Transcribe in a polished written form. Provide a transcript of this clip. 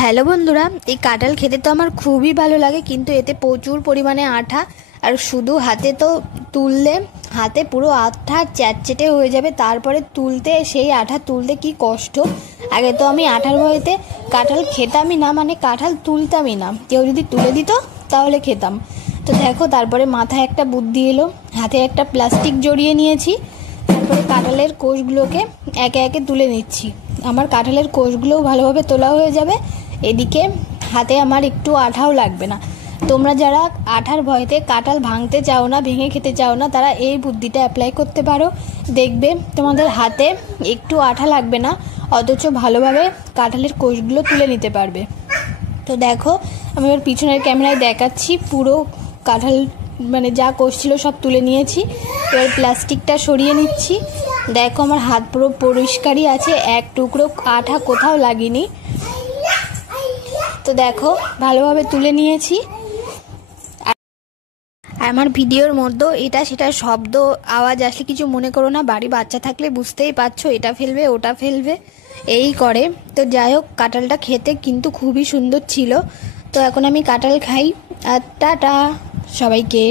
Hello বন্ধুরা, এই কাঁঠাল খেতে তো আমার খুবই ভালো লাগে, কিন্তু এতে প্রচুর পরিমাণে আঠা। আর শুধু হাতে তো তুললে হাতে পুরো আঠা চ্যাটচেটে হয়ে যাবে, তারপরে তুলতে সেই আঠা তুলতে কি কষ্ট। আগে তো আমি আঠার ভয়েতে কাঁঠাল খেতামই না, মানে কাঁঠাল তুলতামই না। কেউ যদি তুলে দিত তাহলে খেতাম। তো দেখো, তারপরে মাথায় একটা বুদ্ধি এলো, হাতে একটা প্লাস্টিক জড়িয়ে নিয়েছি। তারপরে কাঁঠালের কোষগুলোকে একে একে তুলে নিচ্ছি। আমার কাঁঠালের কোষগুলোও ভালোভাবে তোলা হয়ে যাবে, এদিকে হাতে আমার একটু আঠাও লাগবে না। তোমরা যারা আঠার ভয়তে কাঁঠাল ভাঙতে চাও না, ভেঙে খেতে চাও না, তারা এই বুদ্ধিটা অ্যাপ্লাই করতে পারো। দেখবে তোমাদের হাতে একটু আঠা লাগবে না, অথচ ভালোভাবে কাঁঠালের কোষগুলো তুলে নিতে পারবে। তো দেখো, আমি এবার পিছনের ক্যামেরায় দেখাচ্ছি, পুরো কাঁঠাল মানে যা কোষ ছিল সব তুলে নিয়েছি। এবার প্লাস্টিকটা সরিয়ে নিচ্ছি। দেখো, আমার হাত পুরো পরিষ্কারই আছে, এক টুকরো আঠা কোথাও লাগেনি। তো দেখো, ভালোভাবে তুলে নিয়েছি। আর আমার ভিডিওর মধ্যে এটা সেটা শব্দ আওয়াজ আসলে কিছু মনে করো না, বাড়ি বাচ্চা থাকলে বুঝতেই পারছো, এটা ফেলবে ওটা ফেলবে এই করে। তো যাই হোক, কাঁঠালটা খেতে কিন্তু খুবই সুন্দর ছিল। তো এখন আমি কাঁঠাল খাই। আর টাটা সবাইকে।